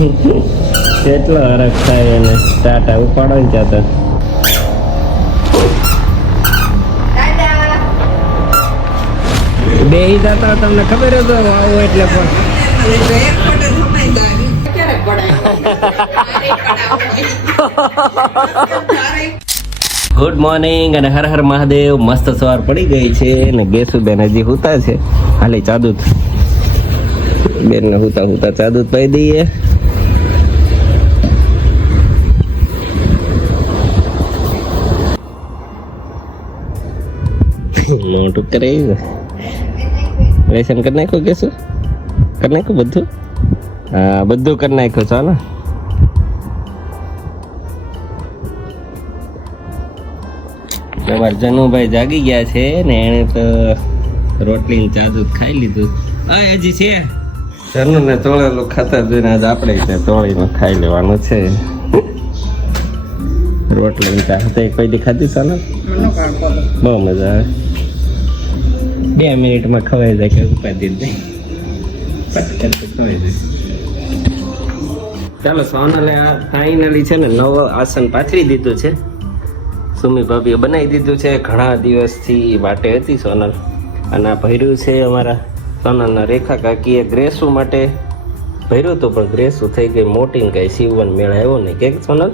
કેટલો હરખ થાય એને ટાટા ઉપાડો ને ત્યાં તો બે જતા તમને ખબર હતો આવું એટલે ગુડ મોર્નિંગ અને હર હર મહાદેવ. મસ્ત સવાર પડી ગઈ છે ને ગેસુબેન હજી હુતા છે. હાલે ચાદુ બેન ને હુતા હુતા ચાદુ પાઈ દઈએ. મોટું કરે લેસન કરી નાખ્યું કે શું કરી નાખ્યું બધું? હા બધું કરી નાખ્યું. ચાલો તમારે જનુભાઈ જાગી ગયા છે ને એને તો રોટલી ચા દૂધ ખાઈ લીધું. હા હજી છે જનુ ને તોળેલું ખાતા જોઈને આજ આપણે તોળીને ખાઈ લેવાનું છે. રોટલી ચા હતા કોઈ દી ખાધી? ચાલો બહુ મજા આવે. 2 મિનિટમાં ખવાઈ જાય કે ઉપાધિ નહીં પટકન તો ખવાઈ જાય. ચાલો સોનલે આ ફાઇનલી છે ને નવો આસન પાથરી દીધું છે. સુમી ભાભીએ બનાવી દીધું છે. ઘણા દિવસથી વાટે હતી સોનલ અને આ ભર્યું છે અમારા સોનલના રેખા કાકીએ ગ્રેસુ માટે ભર્યું હતું પણ ગ્રેસુ થઈ ગઈ મોટી ને કઈ સીવવાનું મેળ આવ્યો નહીં કે સોનલ?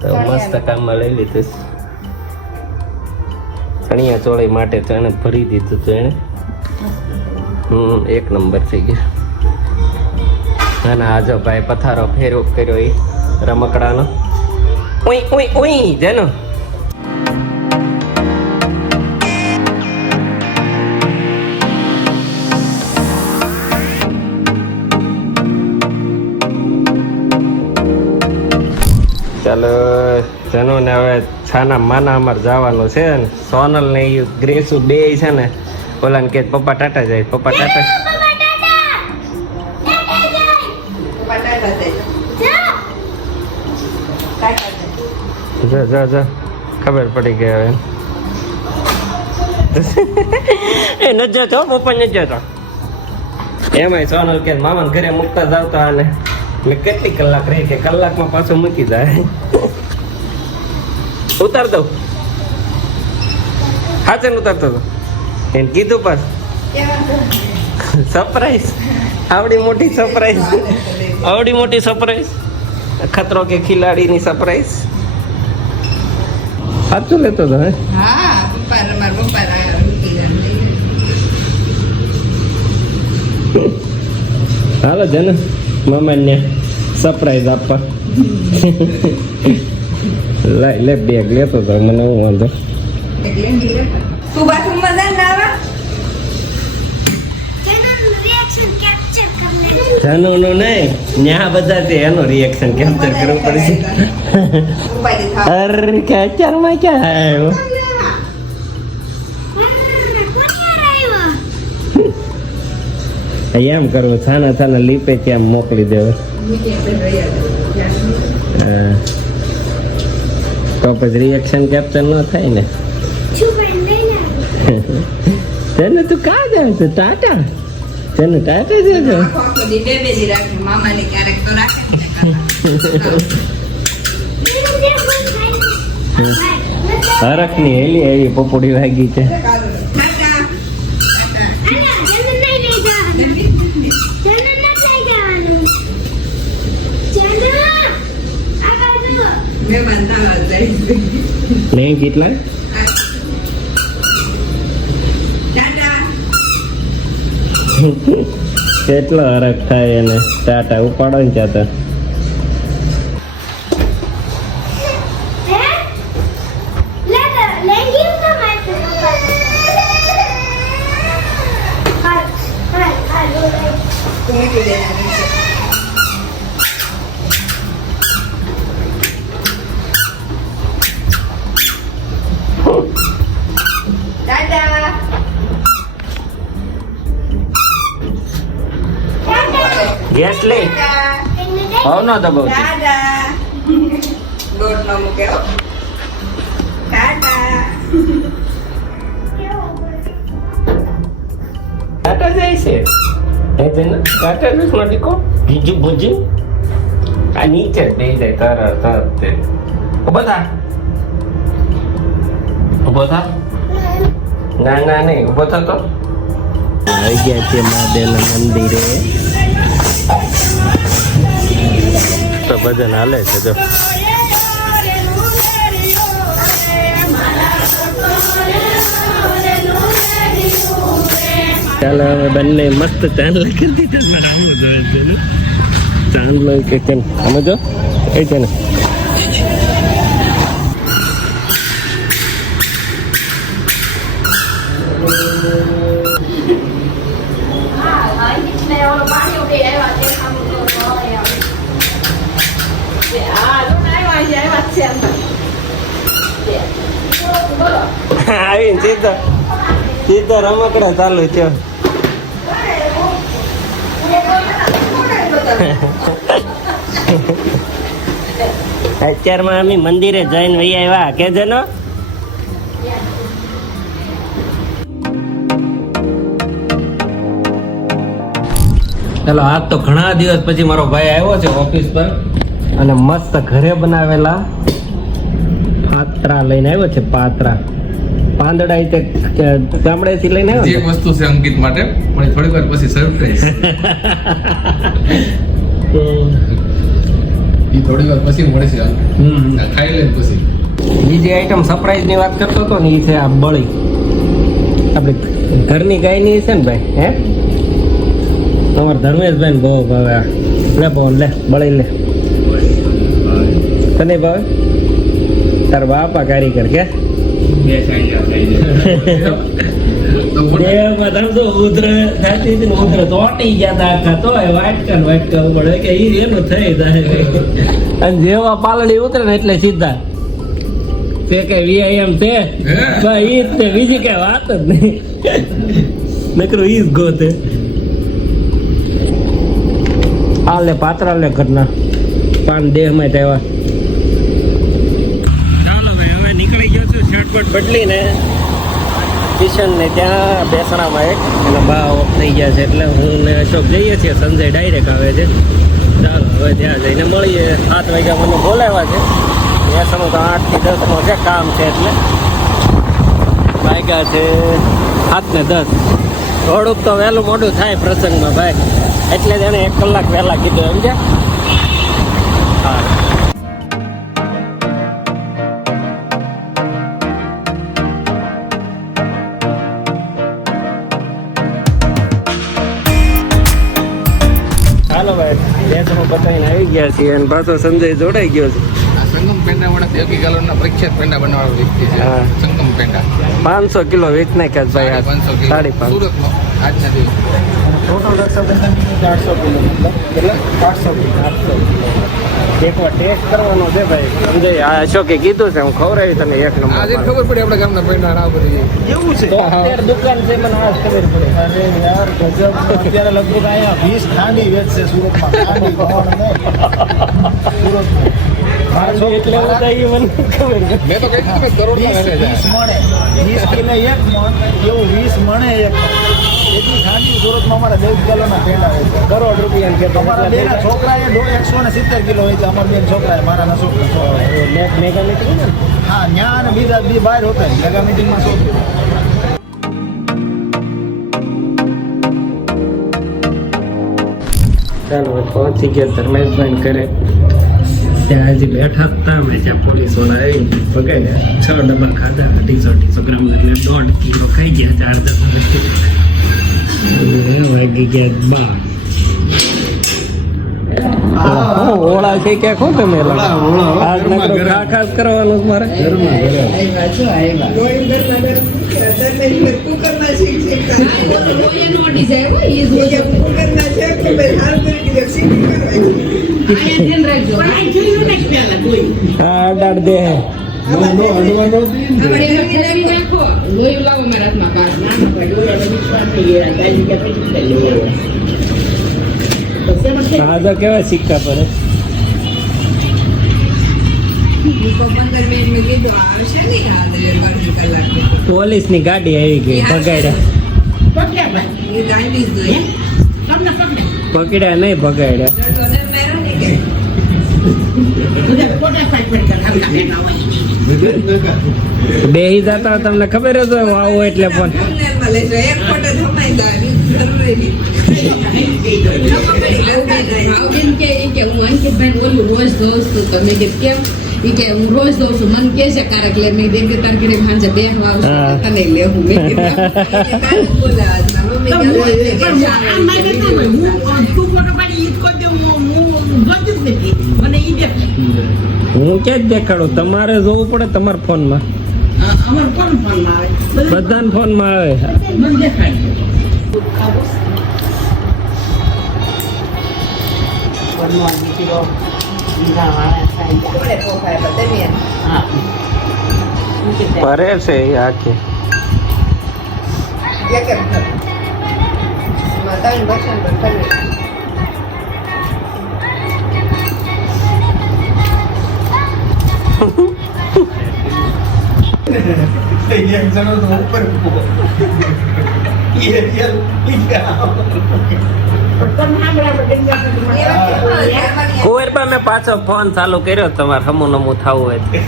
તો મસ્ત કામમાં લઈ લીધું. ચણિયા ચોળી માટે તો એને ભરી દીધું તો એને એક નંબર થઈ ગયો. અને આજો ભાઈ પથારો ફેરો કર્યો એ રમકડાનો. ઉઈ ઉઈ ઉઈ જેનો ચાલો જનુ ને હવે છાના માના અમારે જવાનું છે ને સોનલ ને એ ગ્રેસુ બે છે ને ઓલાને કે પપ્પા ટાટા જાય પપ્પા ટાટા જા ખબર પડી ગઈ હવે. એ ન જતો પપ્પા ન જતો એમાંય સોનલ કે મામાને ઘરે મૂકતા જાવતા અને મેં કેટલી કલાક રહી કે કલાકમાં પાછું મૂકી જાય. ઉતાર દઉં હાચે ઉતારતો હતો એને કીધું પાછ સરપ્રાઈઝ આવડી મોટી સરપ્રાઈઝ ખતરો કે ખિલાડીની સરપ્રાઈઝ સાચું લેતો હતો હે? હાલો જન મામાને સરપ્રાઈઝ આપવા લાઈ લે બેગ લેતો હતો મને હું વાંધો. જનુ નું નહીં ન્યા બધા છે એનું રિએક્શન કેપ્ચર કરવું પડશે. અરે કેપ્ચર માં ક્યાં આવ્યો? એમ કરવું છાના લીપે કેમ મોકલી દેવે તો પછી રિએક્શન કેપ્ચર ન થાય ને. તેને તું કા જાય તું ટાટા તેને ટાટા જજો હરખ ની હેલી એવી પપોડી વાગી છે. નહીં કેટલા કેટલો હરખ થાય એને ટાટા ઉપાડો ને ત્યાં તો ગેસ લે ભાવ ન દબાવતી લોટ ન મૂકે ટાટા ટાટા જાય છે એ જેને ટાટા નથી કો બીજું ભૂજી આ નીચે જ બેસી જાય તરત તે ઉભો થા ના નહીં ઉભો થતો આવી ગયા છે મહાદેવના મંદિરે તો ભજન હાલે છે જો ચાલો હવે બંને મસ્ત ચાંદલા કરી દીધા મારા આમ જોવે છે ચાંદલો કે કેમ અમે જો એ છે ને આવીને સીધા રમકડા ચાલુ છે અત્યારમાં અમે મંદિરે જઈને વહી આવ્યા કે જનો ચાલો આજ તો ઘણા દિવસ પછી મારો ભાઈ આવ્યો છે ઓફિસ પર અને મસ્ત ઘરે બનાવેલા પાત્રા લઈને આવ્યો છે પાંદડા ગામડેથી લઈને આવ્યો એક વસ્તુ છે અંકિત માટે પણ થોડીક વાર પછી સરપ્રાઈઝ ઈ થોડી વાર પછી મળે છે ખાઈ લે પછી બીજી આઈટમ સરપ્રાઈઝ ની વાત કરતો હતો ને એ છે આ બળી આપણી ઘરની ગાયની છે ને ભાઈ હે તમારા ધર્મેશભાઈ ને બહુ ભાવે લે બહુ લે બળી લે તને ભાવે તાર બાપા કારીગર કે જેવા પાલડી ઉતરે ને એટલે સીધા તે કઈ વીઆઈએમ છે ઈ જ બીજી કઈ વાત જ નહીં નકરું ઈ જ ગોતે આ લે પાત્રા લે ઘરના પાન દેહ માં તેવા ચાલો ભાઈ હવે નીકળી ગયો છું શર્ટપટ બદલીને કિશન ને ત્યાં બેસણામાં એક એના બા ઓફ થઈ ગયા છે એટલે હું ને અશોક જઈએ છીએ સંજય ડાયરેક્ટ આવે છે ચાલો હવે ત્યાં જઈને મળીએ 7 વાગ્યા મને બોલાવ્યા છે બેસણું તો 8 થી 10 નો છે કામ છે એટલે વાગ્યા છે 7 ને 10 થોડુંક તો વહેલું મોડું થાય પ્રસંગમાં ભાઈ એટલે જ એને 1 કલાક વહેલા કીધું સમજ્યા હા ચાલો ભાઈ બેસણું પતાવીને આવી ગયા છીએ અને પાછો સંજય જોડાઈ ગયો છે સંગમ પેંડા વાળા દેવકી ગાલોના પ્રખ્યાત પેંડા બનાવવાનો વ્યક્તિ છે હા. સંગમ પેંડા 500 કિલો વેચ નાખ્યા ભાઈ આ 500 કિલો 550 સુરતનો આજના દિવસ ટોટલ રક્ષાબંધન 400 કિલો એટલે 800 કિલો 800 એકવાર ટેસ્ટ કરવાનો છે ભાઈ સમજે આ અશોકે કીધું છે હું ખવડાવી તને એક નંબર આજે ખબર પડી આપણા ગામના પેંડા આ બધી એવું છે તો અત્યારે દુકાન છે મને આજ ખબર પડે અરે યાર ગજબ અત્યારે લગભગ અહીંયા 20 ખાંડી વેચશે સુરતમાં ખાંડી ગોળ ને સુરતમાં એટલે બધા એ મને ખબર છે મેં તો કહી દીધું કરોડના રહે છે 20 મણે 20 કિલો એક મણ એવું 20 મણે એક એટલી ખાંડી સુરતમાં અમારા દેવગલોના પેંડા હોય છે કરોડ રૂપિયા કે અમારા બેના છોકરાએ 170 કિલો હોય છે અમારા બેન છોકરાએ મારા નસોકના છોકરાએ મેગા મીટિંગ ને હા ન્યા અને બીજા બી બહાર હોતા મેગા મીટિંગમાં શું ચાલો પહોંચી ગયા ધર્મેશભાઈ કરે ત્યાં હજી બેઠા હતા મેં ત્યાં પોલીસ વાળા આવી પકડ્યા 6 ડબલ ખાધા 250 ગ્રામ એટલે 1.5 કિલો ખાઈ ગયા 4 વાગી ગયા 12 ઓળા છે ક્યાં ખો તમે આજ નકરો ખાસ કરવાનું મારે હા ડાડ દે હા તો કેવા સિક્કા પડે પોલીસ ની ગાડી આવી ગઈ પકડ્યા પકડ્યા નહીં પકડ્યા બેહી જતા તમને ખબર જ હોય આવો એટલે પણ થંબનેલમાં લેજો. એક ફોટો જમાઈ જાય, જરૂરી. ભાવબેન કે ઈ કે હું અંકિતભાઈ ઓલું રોજ દઉં છું તો મેં કીધું કેમ ઈ કે હું રોજ દઉં છું મને કે છે કારક લે મેં કીધું કે તાર ઘરે સાંજે બેહવા આવશું તને લેવું મેં કીધું કાલ બોલાવા મમ્મી હું ક્યાં જ દેખાડું તમારે જોવું પડે તમારા ફોનમાં બધાના ફોનમાં આવે કોને પોખાય તમે ભરે છે એ આખે એક એક ત્રણ બસન પર તમે કુંવરબા મેં પાછો ફોન ચાલુ કર્યો તમારે હમું નમું થવું હોય તો.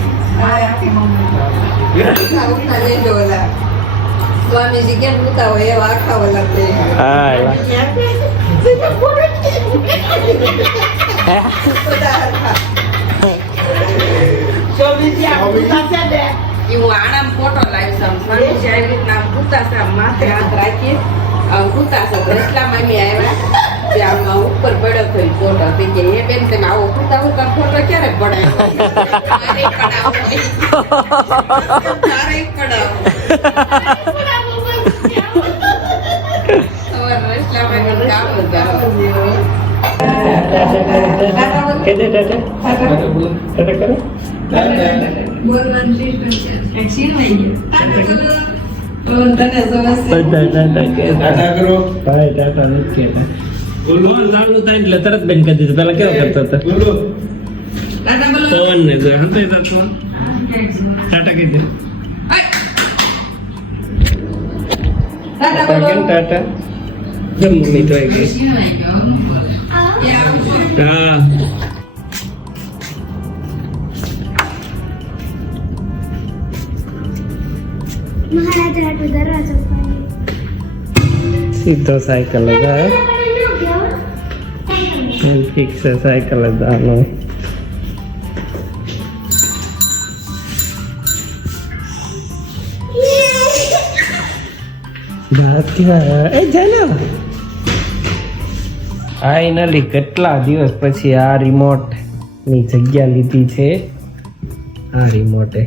સ્વામીજી કેમ ઉતા હોય એવા આખા ઓલા તે હા એવા. હું આણામ ફોટો લાવીશ આમ સ્વામીજી આવી રીતના આમ કૂતા છે આમ માથે હાથ રાખી આમ કૂતા છે રસલા મામી આવ્યા તે આમ ઉપર પડ્યો તો ઈ ફોટો તે કે એ બેન તમે આવો કૂતા ઉપર ફોટો ક્યારે પડાય તારે પડાવો રસલા મામી કામ કેજે ટાટા ટાટા કરો ટાટા કરો ભાઈ ટાટા નથી કહેતા ફોન ચાલુ થાય એટલે તરત બેન કરી દીધું પેલા કેવો કરતો હતો ફોન ને જો હંતે તા ફોન ટાટા કીધું ટાટા કેમ ટાટા જમ મમ્મી તો આવી ગઈ હા સીધો સાયકલ લગાવે ફિક્સ સાયકલ લગાવવાનો ફાઇનલી કેટલા દિવસ પછી આ રિમોટ ની જગ્યા લીધી છે આ રિમોટે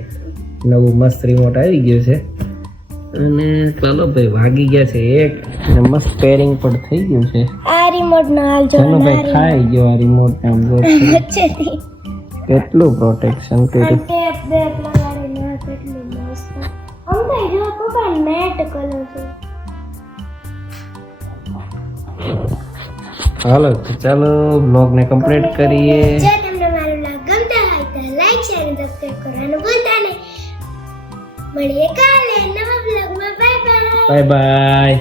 નવું મસ્ત રિમોટ આવી ગયું છે અને ચાલો ભાઈ વાગી ગયા છે એક અને મસ્ત પેરિંગ પણ થઈ ગયું છે આ રિમોટ ના હાલ જો ચાલો ભાઈ ખાઈ ગયો આ રિમોટ ને વચ્ચેથી કેટલું પ્રોટેક્શન કર્યું ટેપ બેપ લગાડીને કેટલું મસ્ત અમને જો તો પણ મેટ કલર છે હાલો તો ચાલો બ્લોગ ને કમ્પ્લીટ કરીએ જો તમને મારું વ્લોગ ગમતા હોય તો લાઈક શેર અને સબસ્ક્રાઇબ કરવાનું ભૂલતા નહીં મળીએ કાલે નવા વ્લોગમાં બાય બાય બાય બાય